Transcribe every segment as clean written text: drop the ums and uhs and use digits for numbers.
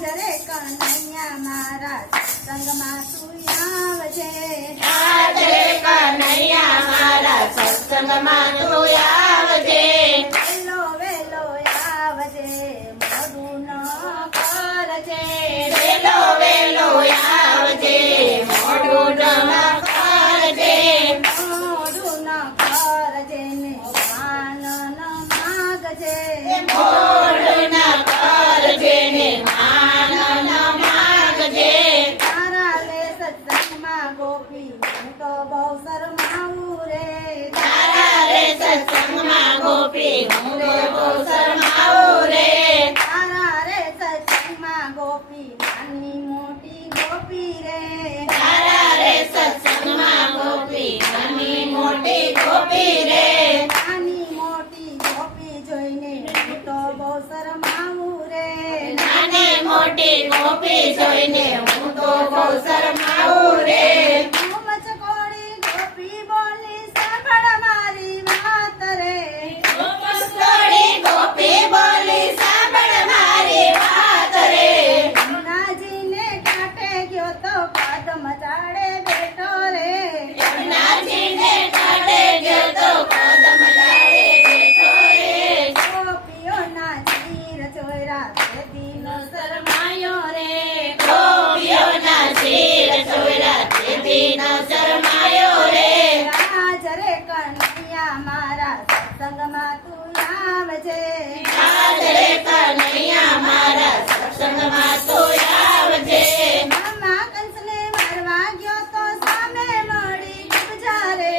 હાજરે કનૈયા મારા સત્સંગમાં તું આવજે હાજરે કનૈયા મારા સત્સંગમાં તું આવજે વેલો વેલો આવજે મોડું ન કરજે વેલો વેલો આવજે મોડું ન કરજે મોડું ન કરજે ને માન ન માગજે મોડું ન કરજે ને માન ન માગજે તારા લે સત્સંગમાં ગોપી હું તો બહુ શરમાવું રે તારા રે સત્સંગમાં ગોપી હું તો બહુ શરમાવું રે તારા રે સત્સંગમાં ગોપી નાની મોટી ગોપી રે તારા રે સત્સંગમાં ગોપી નાની મોટી ગોપી રે નાની મોટી ગોપી જોઈને હું તો બહુ શરમાવું રે નાની મોટી ગોપી જોઈને હું તો બહુ શરમાવું રે હું મચકોડી ગોપી બોલી સાંભળ મારી વાત રે થોડી ગોપી બોલી સાંભળ મારી વાત રે યમુનાજીને કાંઠે ગયો તો કદમ ચાડે બેઠો રે યમુનાજીને કાંઠે ગયો તો કદમ ડાળે બેઠો રે ગોપીઓના ચીર ચોયરા તે દિલો શરમાયો રે ગોપીઓના શિર ચોર્યા તેથી ન શરમાયો રે હાજરે કનૈયા મારા સત્સંગમાં તું આવજે હાજરે કનૈયા મારા સત્સંગમાં તું આવજે મામા કંસને મારવા ગયો તો સામે મળી કબજા રે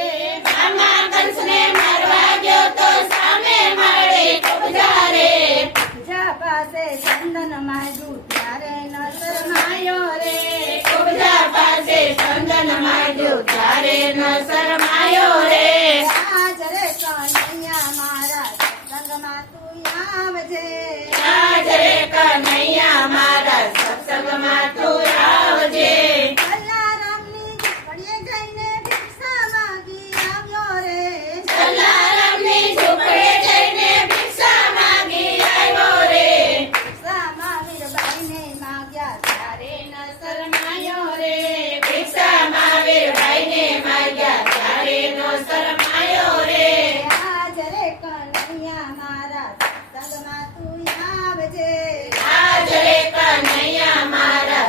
મામા કંસને મારવા ગયો તો સામે મળે કબજા રે કબજા પાસે ચંદન માંગ્યું ત્યારે ન શરમાયો રે કબજા પાસે ચંદન માંગ્યું ત્યારે ન શરમાયો રે હાજરે કનૈયા મારા સત્સંગમાં તું આવજે હાજરે કનૈયા મારા સત્સંગમાં તું આવજે જલારામની ઝૂંપડીએ જઈને ભિક્ષા માંગી આવ્યો રે જલારામની ઝૂંપડીએ જઈને ભિક્ષા માંગી આવ્યો રે ભિક્ષામાં વીરબાઈને માગ્યા ત્યારે ન શરમાયો રે ભિક્ષામાં વીરભાઈને માગ્યા ત્યારે નો શરમાયો રે હાજરે કનૈયા મારા સત્સંગમાં તું આવજે હાજરે કનૈયા મારા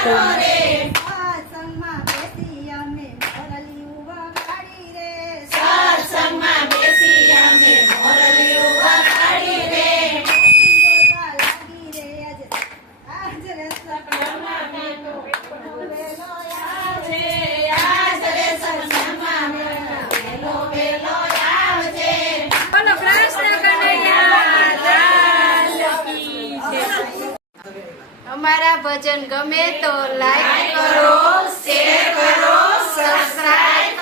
કરો રે સત્સંગમાં બેસી અમે મોરલીયું વગાડી રે સત્સંગમાં બેસી અમે મોરલીયું વગાડી રે બોલવા લાગી રે આજ રે સત્સંગમાં વેલો આવજે આજ રે સત્સંગમાં વેલો વેલો આવજે બોલો કૃષ્ણ કનૈયા લાલ કી જય. અમારા ભજન ગમે તો લાઈક કરો શેર કરો સબસ્ક્રાઇબ